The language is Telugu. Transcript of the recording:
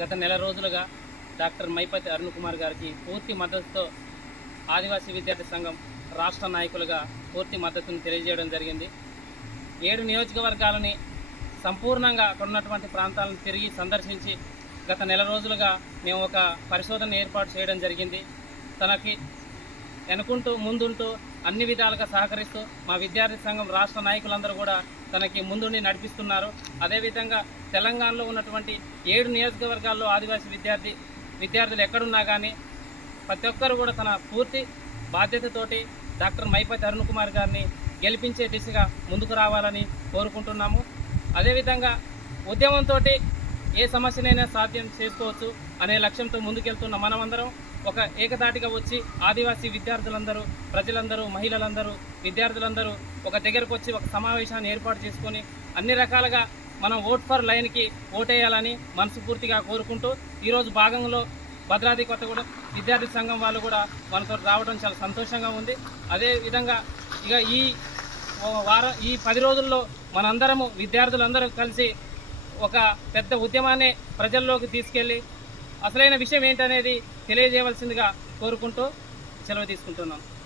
గత నెల రోజులుగా డాక్టర్ మైపతి అరుణ్ కుమార్ గారికి పూర్తి మద్దతుతో ఆదివాసీ విద్యార్థి సంఘం రాష్ట్ర నాయకులుగా పూర్తి మద్దతును తెలియజేయడం జరిగింది. ఏడు నియోజకవర్గాలని సంపూర్ణంగా అక్కడ ఉన్నటువంటి ప్రాంతాలను తిరిగి సందర్శించి గత నెల రోజులుగా మేము ఒక పరిశోధన ఏర్పాటు చేయడం జరిగింది. తనకి వెనుకుంటూ ముందుంటూ అన్ని విధాలుగా సహకరిస్తూ మా విద్యార్థి సంఘం రాష్ట్ర నాయకులందరూ కూడా తనకి ముందుండి నడిపిస్తున్నారు. అదేవిధంగా తెలంగాణలో ఉన్నటువంటి ఏడు నియోజకవర్గాల్లో ఆదివాసీ విద్యార్థి విద్యార్థులు ఎక్కడున్నా కానీ ప్రతి ఒక్కరు కూడా తన పూర్తి బాధ్యతతోటి డాక్టర్ మైపతి అరుణ్ కుమార్ గారిని గెలిపించే దిశగా ముందుకు రావాలని కోరుకుంటున్నాము. అదేవిధంగా ఉద్యమంతో ఏ సమస్యనైనా సాధ్యం చేసుకోవచ్చు అనే లక్ష్యంతో ముందుకెళ్తున్న మనమందరం ఒక ఏకదాటిగా వచ్చి ఆదివాసీ విద్యార్థులందరూ ప్రజలందరూ మహిళలందరూ విద్యార్థులందరూ ఒక దగ్గరకు వచ్చి ఒక సమావేశాన్ని ఏర్పాటు చేసుకొని అన్ని రకాలుగా మనం ఓట్ ఫర్ లైన్కి ఓటేయాలని మనస్ఫూర్తిగా కోరుకుంటూ ఈరోజు భాగంలో భద్రాద్రి కొత్త కూడా విద్యార్థి సంఘం వాళ్ళు కూడా మనతో రావడం చాలా సంతోషంగా ఉంది. అదేవిధంగా ఇక ఈ వారం ఈ పది రోజుల్లో మనందరము విద్యార్థులందరూ కలిసి ఒక పెద్ద ఉద్యమాన్ని ప్రజల్లోకి తీసుకెళ్ళి అసలైన విషయం ఏంటనేది తెలియజేయవలసిందిగా కోరుకుంటూ సెలవు తీసుకుంటున్నాను